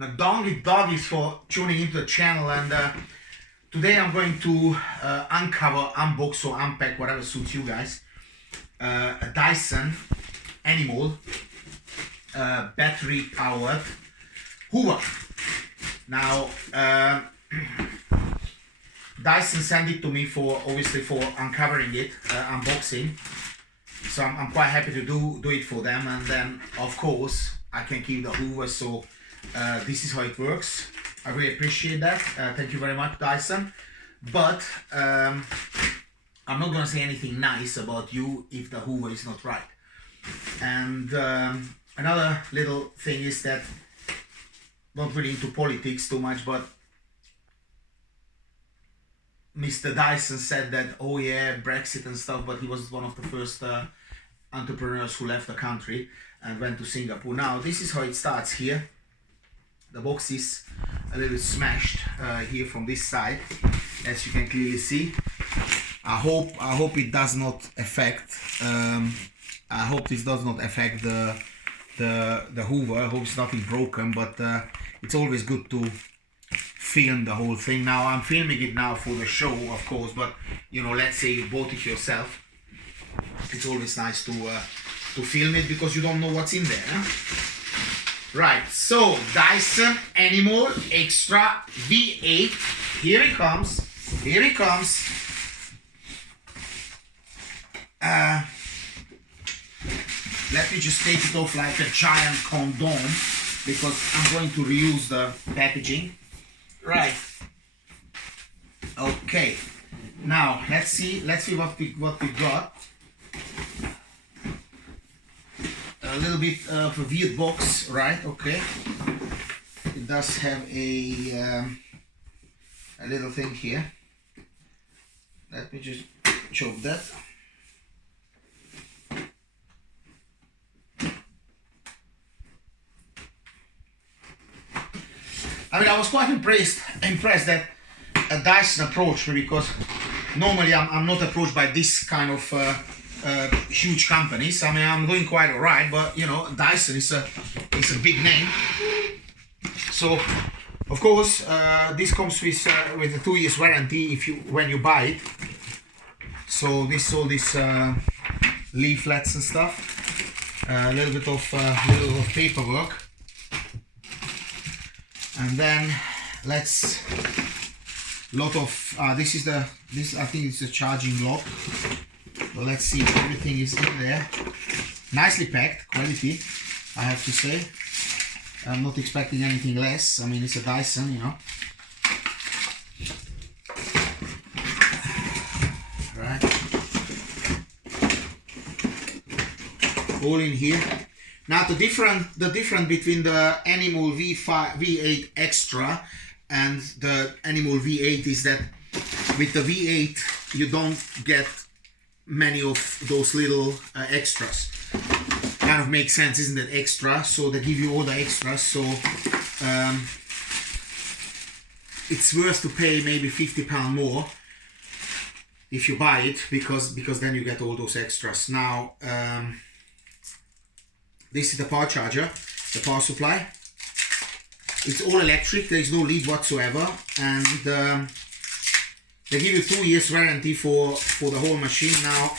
Now, doggies for tuning into the channel, and today I'm going to unbox or unpack, whatever suits you guys, a Dyson Animal battery powered Hoover. Now, Dyson sent it to me for uncovering it, unboxing. So I'm quite happy to do it for them, and then of course I can keep the Hoover. So this is how it works. I really appreciate that. Thank you very much, Dyson. But I'm not gonna say anything nice about you if the Hoover is not right. And another little thing is that, not really into politics too much, but Mr. Dyson said that, oh yeah, Brexit and stuff, but he was one of the first entrepreneurs who left the country and went to Singapore. Now, this is how it starts here. The box is a little bit smashed here from this side, as you can clearly see. I hope it does not affect. I hope this does not affect the Hoover. I hope it's nothing broken, but it's always good to film the whole thing. Now I'm filming it now for the show, of course, but you know, let's say you bought it yourself. It's always nice to film it because you don't know what's in there. Huh? Right, so Dyson Animal Extra V8. Here it comes. Here it comes. Let me just take it off like a giant condom because I'm going to reuse the packaging. Right. Okay. Now let's see what we got. A little bit of a weird box, right? Okay. It does have a little thing here. Let me just choke that. I mean, I was quite impressed that a Dyson approached me, because normally I'm not approached by this kind of huge companies. I mean, I'm doing quite alright, but you know, Dyson is a big name. So, of course, this comes with a 2 years warranty when you buy it. So this all this leaflets and stuff, a little bit of paperwork. And then this I think it's the charging lock. But let's see if everything is in there. Nicely packed, quality, I have to say. I'm not expecting anything less. I mean, it's a Dyson, you know. Right. All in here. Now the difference between the Animal V8 Extra and the Animal V8 is that with the V8 you don't get many of those little extras. Kind of makes sense, isn't it? Extra, so they give you all the extras. So it's worth to pay maybe £50 more if you buy it, because then you get all those extras. Now. This is the power charger, the power supply. It's all electric, there is no lead whatsoever, and they give you 2 years warranty for the whole machine. Now,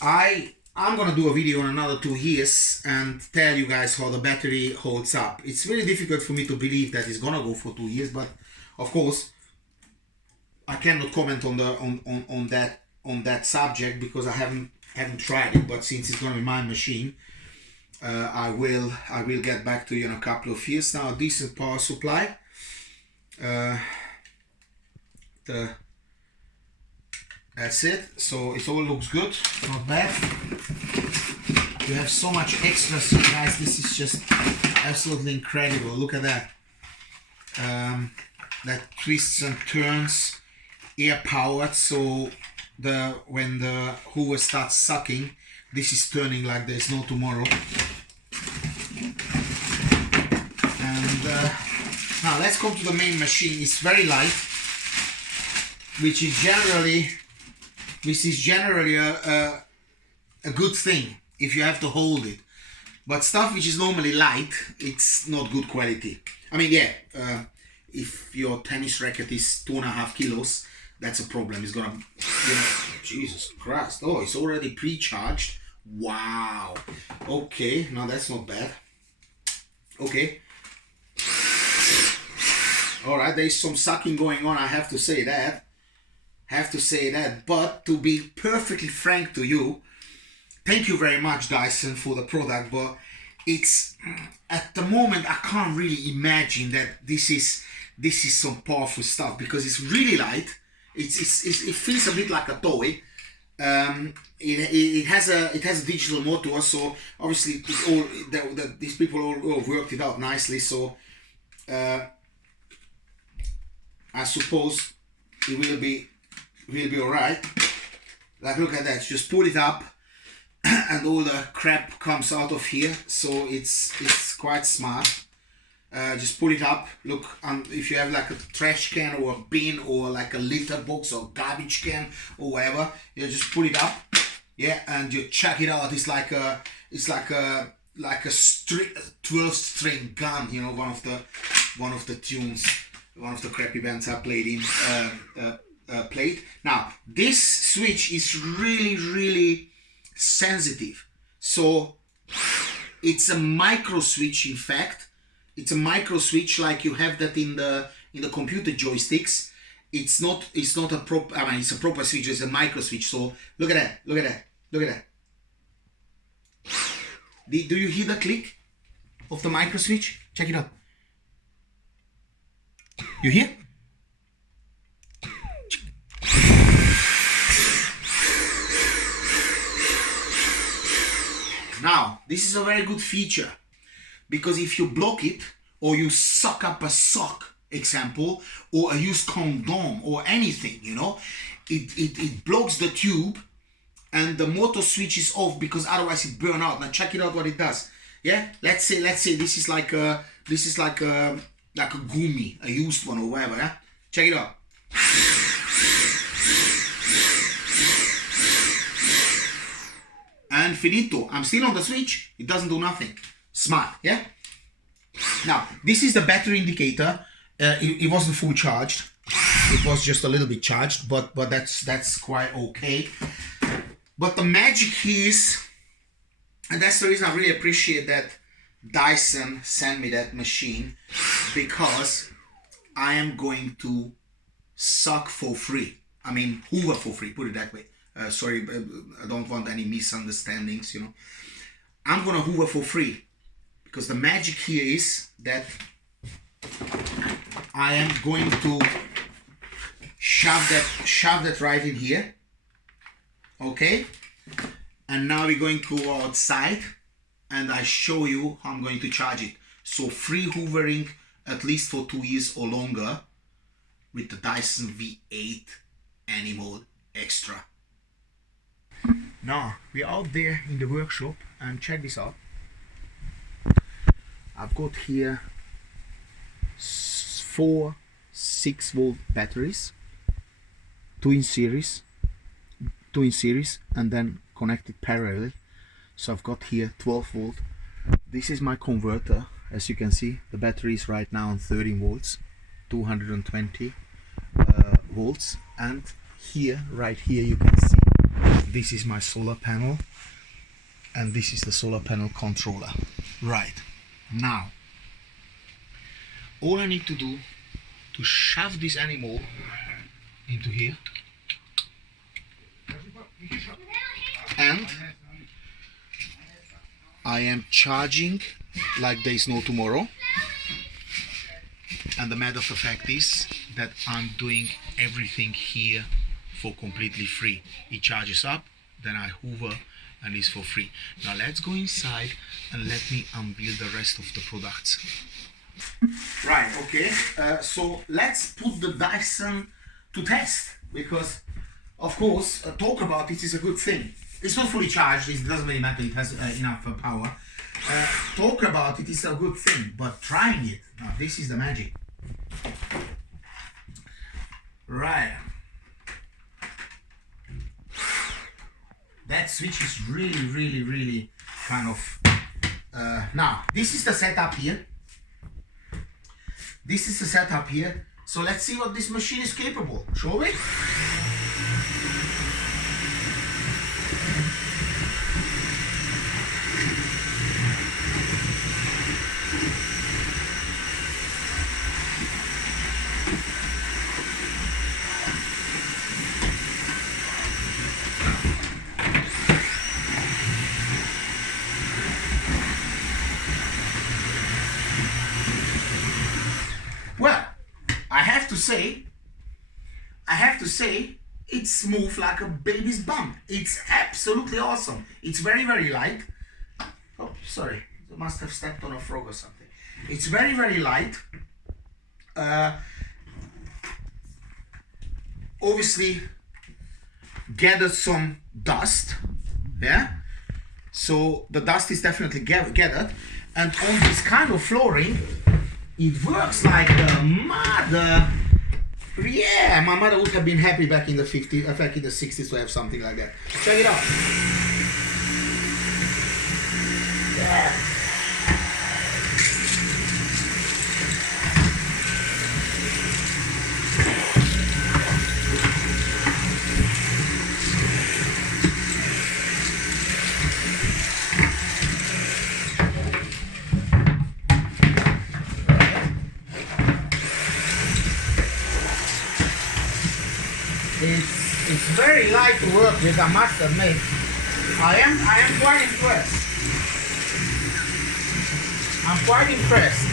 I'm gonna do a video on another 2 years and tell you guys how the battery holds up. It's really difficult for me to believe that it's gonna go for 2 years, but of course, I cannot comment on that subject because I haven't tried it. But since it's gonna be my machine, I will get back to you in a couple of years. Now, a decent power supply. That's it. So it all looks good, not bad. You have so much extras, you guys. This is just absolutely incredible. Look at that. That twists and turns, air powered. So when the Hoover starts sucking, this is turning like there's no tomorrow. And now let's come to the main machine. It's very light, which is generally a good thing if you have to hold it. But stuff which is normally light, it's not good quality. I mean, yeah, if your tennis racket is 2.5 kilos, that's a problem. It's gonna, you know, Jesus Christ. Oh, it's already pre-charged. Wow. Okay, now that's not bad. Okay. All right, there's some sucking going on. I have to say that. But to be perfectly frank to you, thank you very much, Dyson, for the product. But it's at the moment I can't really imagine that this is some powerful stuff, because it's really light. It feels a bit like a toy. It has a digital motor, so obviously it's all these people all worked it out nicely. So I suppose it will be all right. Like, look at that, just pull it up and all the crap comes out of here, so it's quite smart. Just pull it up. Look, if you have like a trash can or a bin or like a litter box or garbage can or whatever, you just pull it up, yeah, and you chuck it out. It's like a 12-string gun, you know, one of the tunes, one of the crappy bands I played in played. Now this switch is really sensitive, so it's a micro switch. In fact, it's a micro switch like you have that in the computer joysticks. It's not a proper, I mean, it's a proper switch. It's a micro switch. So look at that. Do you hear the click of the micro switch? Check it out. You hear? Now, this is a very good feature, because if you block it, or you suck up a sock, example, or a used condom or anything, you know, it blocks the tube and the motor switch is off, because otherwise it burn out. Now check it out what it does. Yeah, let's say this is like a gummy, a used one or whatever. Yeah, check it out. And finito. I'm still on the switch. It doesn't do nothing. Smart, yeah? Now, this is the battery indicator. It wasn't full charged. It was just a little bit charged, but that's quite okay. But the magic here is, and that's the reason I really appreciate that Dyson sent me that machine, because I am going to suck for free. I mean, hoover for free, put it that way. Sorry, I don't want any misunderstandings, you know. I'm gonna hoover for free, because the magic here is that I am going to shove that right in here. Okay, and now we're going to go outside and I show you how I'm going to charge it. So free hoovering at least for 2 years or longer with the Dyson V8 Animal Extra. Now we're out there in the workshop, and check this out. I've got here 4 6-volt batteries, two in series, and then connected parallelly. So I've got here 12 volt. This is my converter. As you can see, the battery is right now on 13 volts, 220 volts, and right here you can see this is my solar panel, and this is the solar panel controller. Right now, all I need to do to shove this animal into here, and I am charging like there is no tomorrow. And the matter of the fact is that I'm doing everything here for completely free. It charges up, then I hoover, and it's for free. Now let's go inside and let me unveil the rest of the products. Right, okay, so let's put the Dyson to test, because of course talk about it is a good thing. It's not fully charged, it doesn't really matter, it has enough power. Talk about it is a good thing, but trying it, now this is the magic. Right. That switch is really kind of Now, this is the setup here. This is the setup here. So let's see what this machine is capable, shall we? Well, I have to say, it's smooth like a baby's bum. It's absolutely awesome. It's very, very light. Oh, sorry, I must have stepped on a frog or something. It's very, very light. Obviously, gathered some dust. Yeah. So the dust is definitely gathered, and on this kind of flooring, it works like the mother. Yeah, my mother would have been happy back in the 50s, back in the 60s to have something like that. Check it out. Yeah. It's very light to work with, I must admit. I am quite impressed. I'm quite impressed.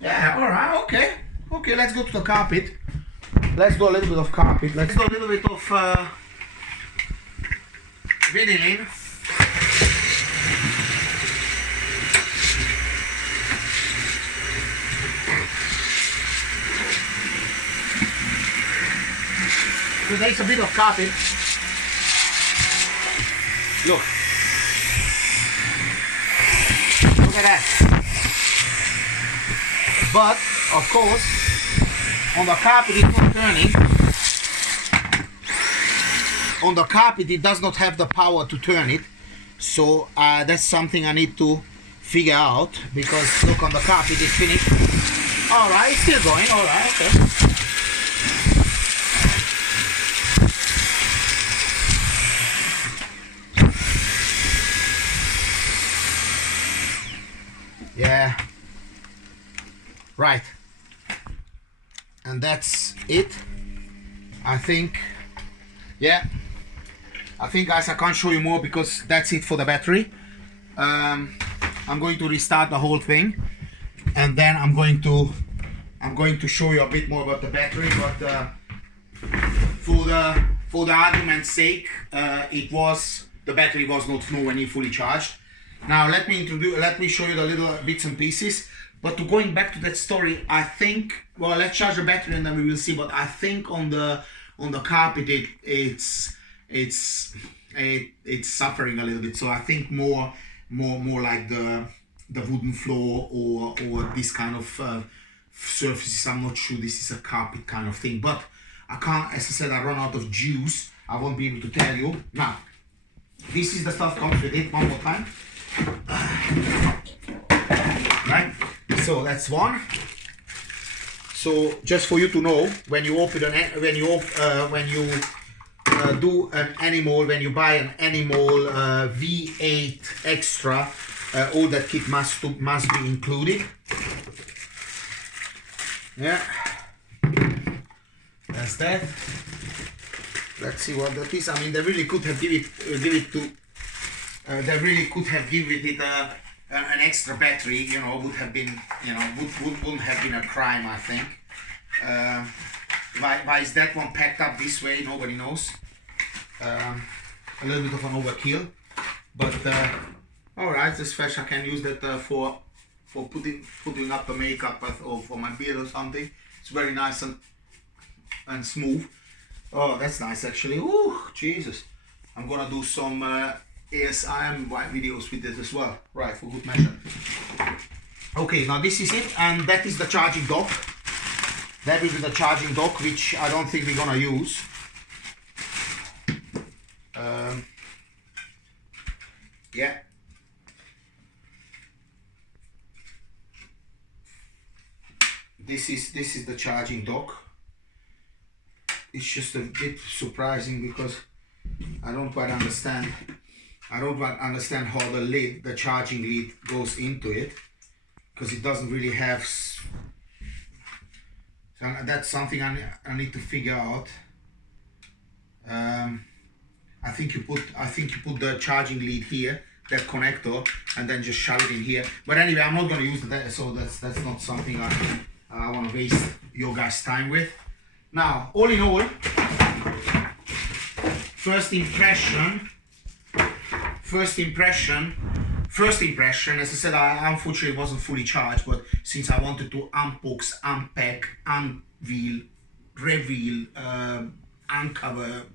Yeah, alright, okay. Okay, let's go to the carpet. Let's do a little bit of carpet. Let's do a little bit of vinyl. So there's a bit of carpet. Look. Look at that. But, of course, on the carpet it's not turning. On the carpet it does not have the power to turn it. So that's something I need to figure out, because look, on the carpet it's finished. Alright, it's still going, alright, okay. Yeah. Right, and that's it. I think, yeah, I think, guys, I can't show you more because that's it for the battery. I'm going to restart the whole thing, and then I'm going to show you a bit more about the battery. But for the argument's sake, the battery was not nowhere near fully charged. Now let me show you the little bits and pieces. But to going back to that story, I think, well, let's charge the battery and then we will see. But I think on the carpet it's suffering a little bit. So I think more like the wooden floor or this kind of surfaces. I'm not sure this is a carpet kind of thing. But I can't, as I said, I run out of juice. I won't be able to tell you. Now, this is the stuff comes with it. One more time. Right. So that's one. So just for you to know, when you open when you do an animal, when you buy an animal V8 extra, all that kit must be included. Yeah, that's that. Let's see what that is. I mean, they really could have given it an extra battery, you know, would have been, you know, wouldn't have been a crime, I think. Why is that one packed up this way? Nobody knows. A little bit of an overkill, but alright, this fresh. I can use that for for putting up the makeup or for my beard or something. It's very nice and smooth. Oh, that's nice actually. Ooh, Jesus. I'm gonna do some ASIM videos with this as well, right, for good measure. Okay, now this is it, and that is the charging dock. That will be the charging dock, which I don't think we're gonna use. Yeah. This is the charging dock. It's just a bit surprising because I don't quite understand. I don't quite understand how the charging lead goes into it, because it doesn't really have. So that's something I need to figure out. I think you put the charging lead here, that connector, and then just shove it in here. But anyway, I'm not going to use that, so that's not something I want to waste your guys' time with. Now, all in all, first impression, as I said, I unfortunately wasn't fully charged, but since I wanted to unbox, unpack, unveil, reveal, uncover,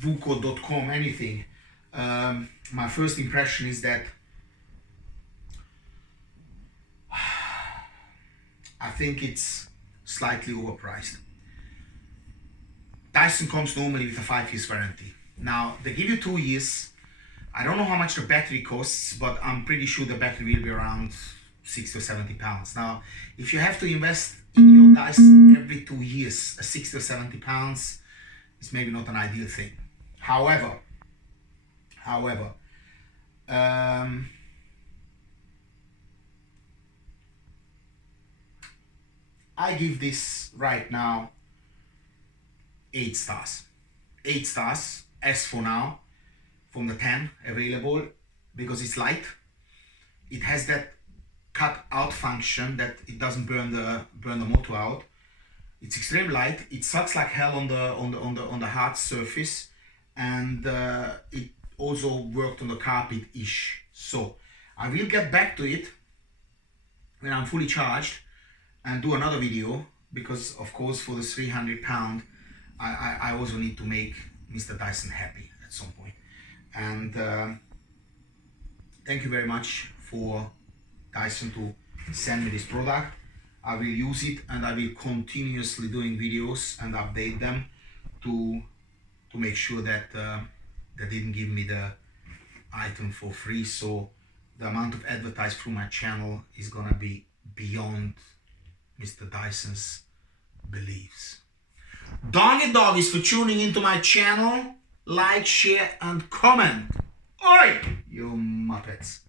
vucode.com, anything, my first impression is that I think it's slightly overpriced. Dyson comes normally with a 5 years warranty. Now, they give you 2 years. I don't know how much the battery costs, but I'm pretty sure the battery will be around 60 or 70 pounds. Now, if you have to invest in your Dyson every 2 years, 60 or 70 pounds is maybe not an ideal thing. However, I give this right now 8 stars. 8 stars as for now, from the 10 available, because it's light. It has that cut out function that it doesn't burn the motor out. It's extremely light. It sucks like hell on the hard surface, and it also worked on the carpet-ish. So I will get back to it when I'm fully charged and do another video, because of course for the £300 I also need to make Mr. Dyson happy at some point. And thank you very much for Dyson to send me this product. I will use it, and I will continuously doing videos and update them to make sure that they didn't give me the item for free. So the amount of advertised through my channel is gonna be beyond Mr. Dyson's beliefs. Doggies for tuning into my channel. Like, share and comment. Oi, you muppets.